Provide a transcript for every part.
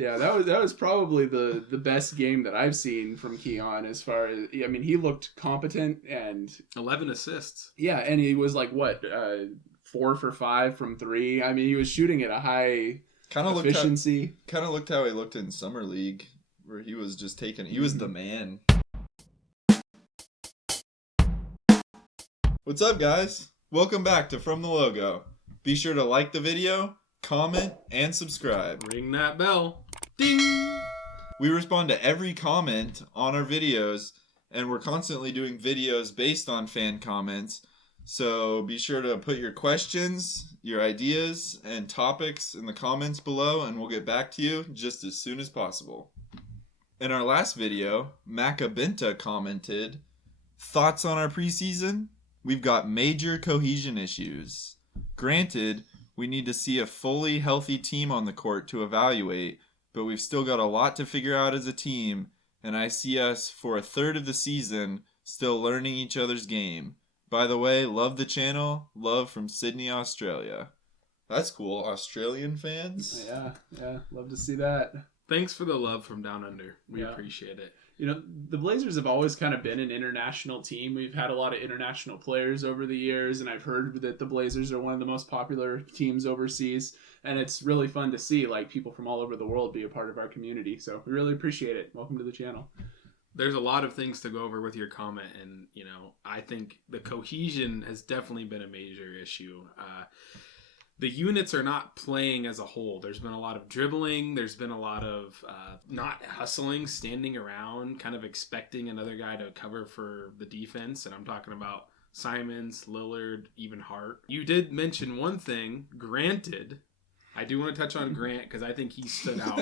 Yeah, that was probably the best game that I've seen from Keon as far as, I mean, he looked competent and 11 assists. Yeah, and he was like 4 for 5 from 3. I mean, he was shooting at a high efficiency. Kind of looked how he looked in summer league, where he was just taking. He was the man. What's up, guys? Welcome back to From the Logo. Be sure to like the video, comment, and subscribe. Ring that bell. Ding! We respond to every comment on our videos, and we're constantly doing videos based on fan comments. So be sure to put your questions, your ideas, and topics in the comments below, and we'll get back to you just as soon as possible. In our last video, Macabinta commented, "Thoughts on our preseason? We've got major cohesion issues. Granted, we need to see a fully healthy team on the court to evaluate, but we've still got a lot to figure out as a team, and I see us for a third of the season still learning each other's game. By the way, love the channel. Love from Sydney, Australia." That's cool. Australian fans? Yeah, love to see that. Thanks for the love from down under. We appreciate it. You know, the Blazers have always kind of been an international team. We've had a lot of international players over the years, and I've heard that the Blazers are one of the most popular teams overseas. And it's really fun to see like people from all over the world be a part of our community. So we really appreciate it. Welcome to the channel. There's a lot of things to go over with your comment, and I think the cohesion has definitely been a major issue. The units are not playing as a whole. There's been a lot of dribbling. There's been a lot of not hustling, standing around, kind of expecting another guy to cover for the defense. And I'm talking about Simons, Lillard, even Hart. You did mention one thing, granted. I do want to touch on Grant because I think he stood out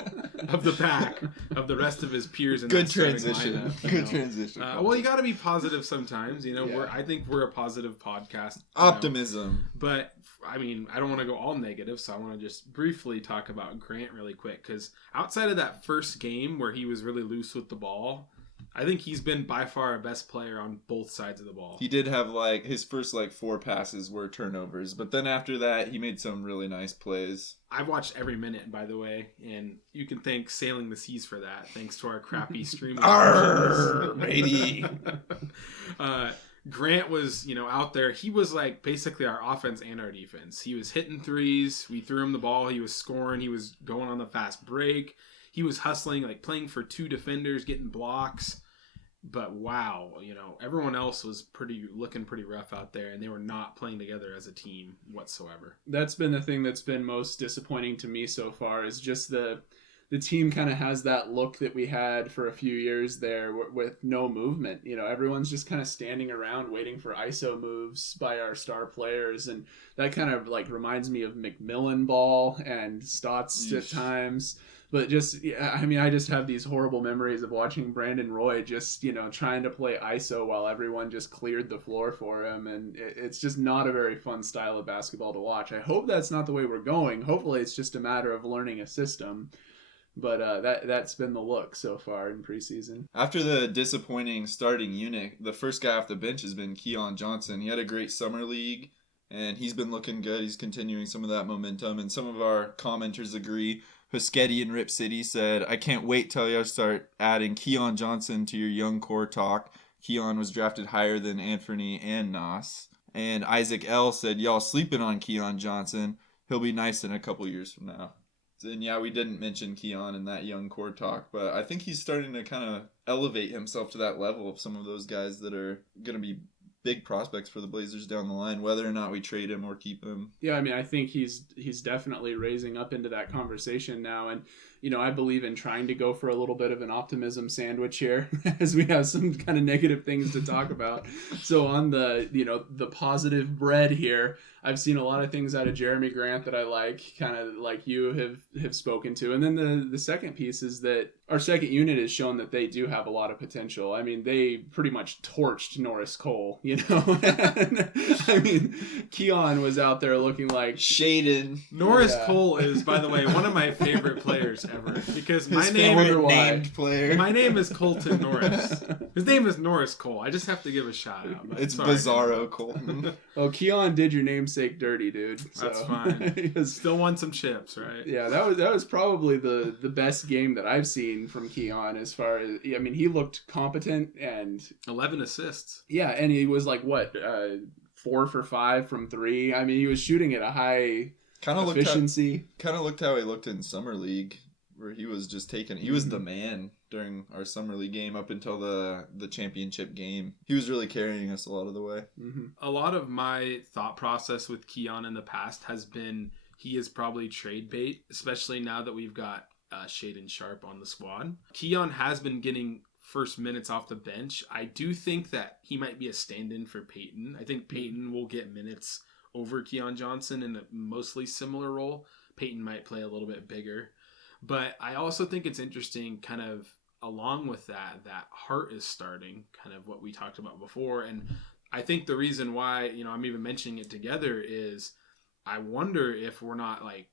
of the pack of the rest of his peers in Good that starting transition. lineup, Good transition. Well, you got to be positive sometimes. I think we're a positive podcast. Optimism. But I mean, I don't want to go all negative, so I want to just briefly talk about Grant really quick because outside of that first game where he was really loose with the ball, I think he's been by far our best player on both sides of the ball. He did have his first 4 passes were turnovers, but then after that he made some really nice plays. I've watched every minute, by the way, and you can thank Sailing the Seas for that, thanks to our crappy streaming. Arr, matey. Grant was, out there. He was basically our offense and our defense. He was hitting threes. We threw him the ball. He was scoring. He was going on the fast break. He was hustling, playing for 2 defenders, getting blocks. But wow, everyone else was looking pretty rough out there, and they were not playing together as a team whatsoever. That's been the thing that's been most disappointing to me so far is just the team kind of has that look that we had for a few years there with no movement. Everyone's just kind of standing around waiting for ISO moves by our star players, and that kind of reminds me of McMillan ball and Stotts at times. But I just have these horrible memories of watching Brandon Roy just, trying to play ISO while everyone just cleared the floor for him. And it's just not a very fun style of basketball to watch. I hope that's not the way we're going. Hopefully it's just a matter of learning a system. But that's been the look so far in preseason. After the disappointing starting unit, the first guy off the bench has been Keon Johnson. He had a great summer league, and he's been looking good. He's continuing some of that momentum, and some of our commenters agree. Husketty in Rip City said, "I can't wait till y'all start adding Keon Johnson to your young core talk. Keon was drafted higher than Anthony and Nas." And Isaac L said, "Y'all sleeping on Keon Johnson. He'll be nice in a couple years from now." And yeah, we didn't mention Keon in that young core talk, but I think he's starting to kind of elevate himself to that level of some of those guys that are going to be big prospects for the Blazers down the line, whether or not we trade him or keep him. Yeah, I mean, I think he's definitely raising up into that conversation now. And, I believe in trying to go for a little bit of an optimism sandwich here as we have some kind of negative things to talk about. So on the positive bread here, I've seen a lot of things out of Jeremy Grant that I like, kind of like you have spoken to. And then the second piece is that our second unit has shown that they do have a lot of potential. I mean, they pretty much torched Norris Cole, you know? I mean, Keon was out there looking like Shaden. Norris Yeah. Cole is, by the way, one of my favorite players ever because my His name favorite why. named player. my name is Colton Norris. His name is Norris Cole. I just have to give a shout out. But It's sorry. Bizarro Colton. Oh, Keon did your namesake dirty, dude. So. That's fine. He was- Still won some chips, right? yeah, that was probably the best game that I've seen from Keon as far as, I mean, he looked competent and 11 assists. yeah, and he was like 4 for 5 from 3. I mean, he was shooting at a high Kind of efficiency. looked how he looked in summer league, where he was just he was the man during our summer league game up until the championship game. He was really carrying us a lot of the way. Mm-hmm. A lot of my thought process with Keon in the past has been he is probably trade bait, especially now that we've got Shaden Sharp on the squad. Keon has been getting first minutes off the bench. I do think that he might be a stand-in for Peyton. I think Peyton will get minutes over Keon Johnson in a mostly similar role. Peyton might play a little bit bigger. But I also think it's interesting kind of along with that Hart is starting, kind of what we talked about before. And I think the reason why, I'm even mentioning it together is I wonder if we're not like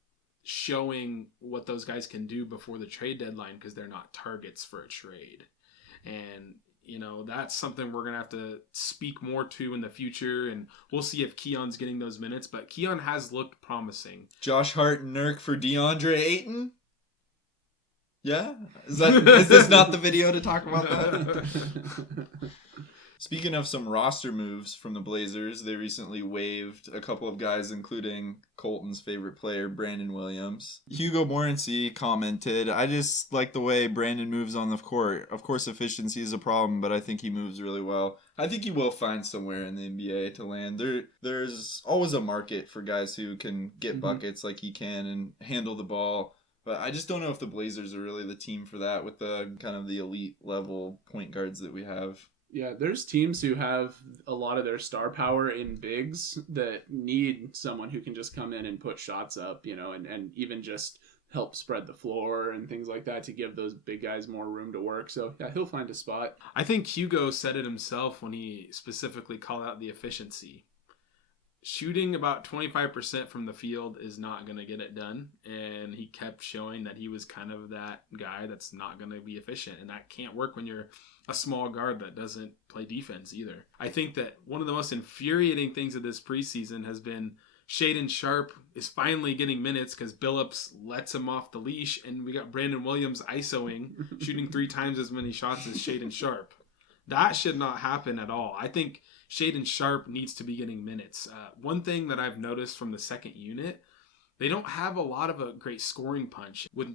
showing what those guys can do before the trade deadline because they're not targets for a trade. And, that's something we're going to have to speak more to in the future. And we'll see if Keon's getting those minutes. But Keon has looked promising. Josh Hart and Nurk for DeAndre Ayton? Yeah? Is this not the video to talk about that? Speaking of some roster moves from the Blazers, they recently waived a couple of guys, including Colton's favorite player, Brandon Williams. Hugo Morency commented, I just like the way Brandon moves on the court. Of course, efficiency is a problem, but I think he moves really well. I think he will find somewhere in the NBA to land. There's always a market for guys who can get buckets like he can and handle the ball. But I just don't know if the Blazers are really the team for that with the kind of the elite level point guards that we have. Yeah, there's teams who have a lot of their star power in bigs that need someone who can just come in and put shots up, and even just help spread the floor and things like that to give those big guys more room to work. So, yeah, he'll find a spot. I think Hugo said it himself when he specifically called out the efficiency. Shooting about 25% from the field is not going to get it done. And he kept showing that he was kind of that guy that's not going to be efficient. And that can't work when you're a small guard that doesn't play defense either. I think that one of the most infuriating things of this preseason has been Shaden Sharp is finally getting minutes because Billups lets him off the leash. And we got Brandon Williams ISOing, shooting 3 times as many shots as Shaden Sharp. That should not happen at all. I think Shaden Sharp needs to be getting minutes. One thing that I've noticed from the second unit, they don't have a lot of a great scoring punch. With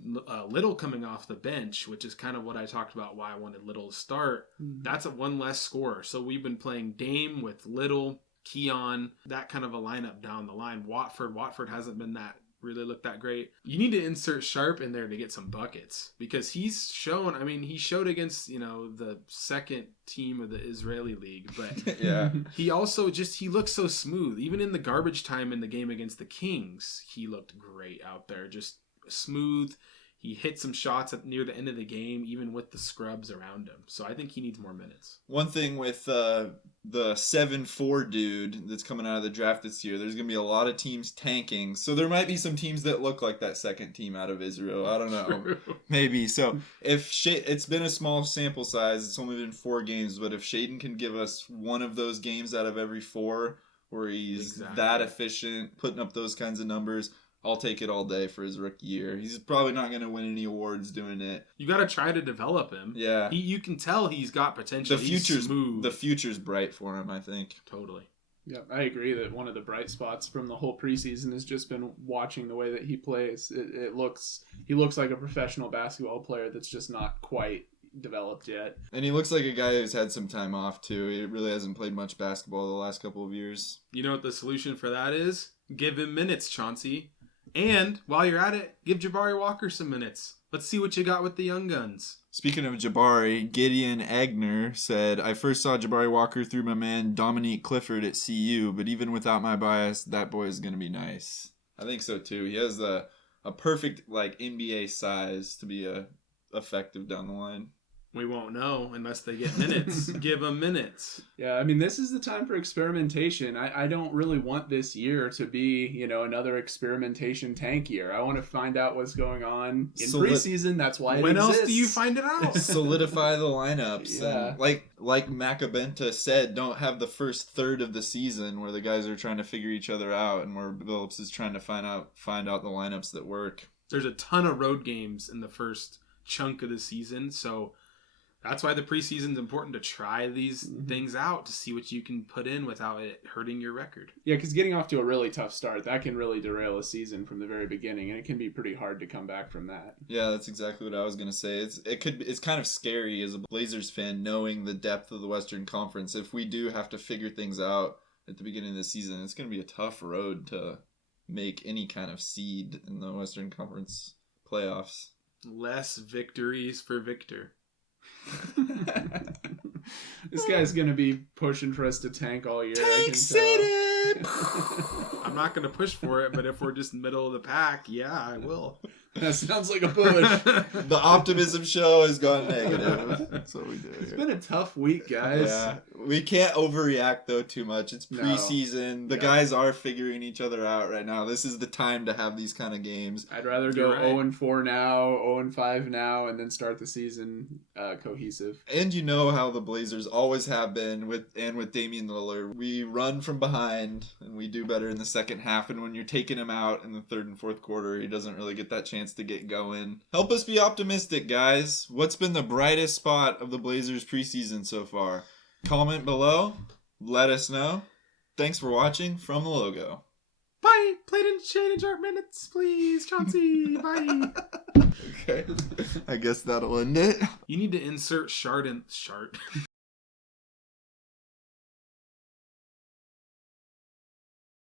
Little coming off the bench, which is kind of what I talked about why I wanted Little to start, that's a one less scorer. So we've been playing Dame with Little, Keon, that kind of a lineup down the line. Watford hasn't been really looked that great. You need to insert Sharp in there to get some buckets because he's shown, he showed against, the second team of the Israeli league, but Yeah. he also he looked so smooth. Even in the garbage time in the game against the Kings, he looked great out there, just smooth. He hit some shots near the end of the game, even with the scrubs around him. So I think he needs more minutes. One thing with the 7-4 dude that's coming out of the draft this year, there's going to be a lot of teams tanking. So there might be some teams that look like that second team out of Israel. I don't know. True. Maybe. So if it's been a small sample size, it's only been 4 games, but if Shaden can give us one of those games out of every 4 where he's that efficient, putting up those kinds of numbers, I'll take it all day for his rookie year. He's probably not going to win any awards doing it. You got to try to develop him. Yeah. You can tell he's got potential. The future's bright for him, I think. Totally. Yeah, I agree that one of the bright spots from the whole preseason has just been watching the way that he plays. He looks like a professional basketball player that's just not quite developed yet. And he looks like a guy who's had some time off too. He really hasn't played much basketball the last couple of years. You know what the solution for that is? Give him minutes, Chauncey. And while you're at it, give Jabari Walker some minutes. Let's see what you got with the young guns. Speaking of Jabari, Gideon Agner said, I first saw Jabari Walker through my man Dominique Clifford at CU, but even without my bias, that boy is going to be nice. I think so too. He has a perfect NBA size to be a effective down the line. We won't know unless they get minutes. Give them minutes. Yeah, I mean, this is the time for experimentation. I don't really want this year to be, another experimentation tank year. I want to find out what's going on in preseason. That's why it when exists. else do you find it out? Solidify the lineups. Yeah. And like Macabenta said, don't have the first third of the season where the guys are trying to figure each other out and where Phillips is trying to find out the lineups that work. There's a ton of road games in the first chunk of the season, so that's why the preseason's important, to try these things out to see what you can put in without it hurting your record. Yeah, because getting off to a really tough start, that can really derail a season from the very beginning, and it can be pretty hard to come back from that. Yeah, that's exactly what I was gonna say. It's kind of scary as a Blazers fan knowing the depth of the Western Conference. If we do have to figure things out at the beginning of the season, it's gonna be a tough road to make any kind of seed in the Western Conference playoffs. Less victories for Victor. This guy's gonna be pushing for us to tank all year. Tank City! I'm not going to push for it, but if we're just middle of the pack, yeah, I will. That sounds like a push. The optimism show has gone negative. That's what we do. It's been a tough week, guys. Yeah, we can't overreact though too much. It's preseason. The guys are figuring each other out right now. This is the time to have these kind of games. I'd rather go 0-4 now, 0-5 now, and then start the season cohesive. And you know how the Blazers always have been with Damian Lillard. We run from behind and we do better in the second half. And when you're taking him out in the third and fourth quarter, he doesn't really get that chance to get going. Help us be optimistic, guys. What's been the brightest spot of the Blazers preseason so far? Comment below. Let us know. Thanks for watching from the logo. Bye. Play it in Shane and Sharp minutes, please, Chauncey. Bye. Okay. I guess that'll end it. You need to insert Shart.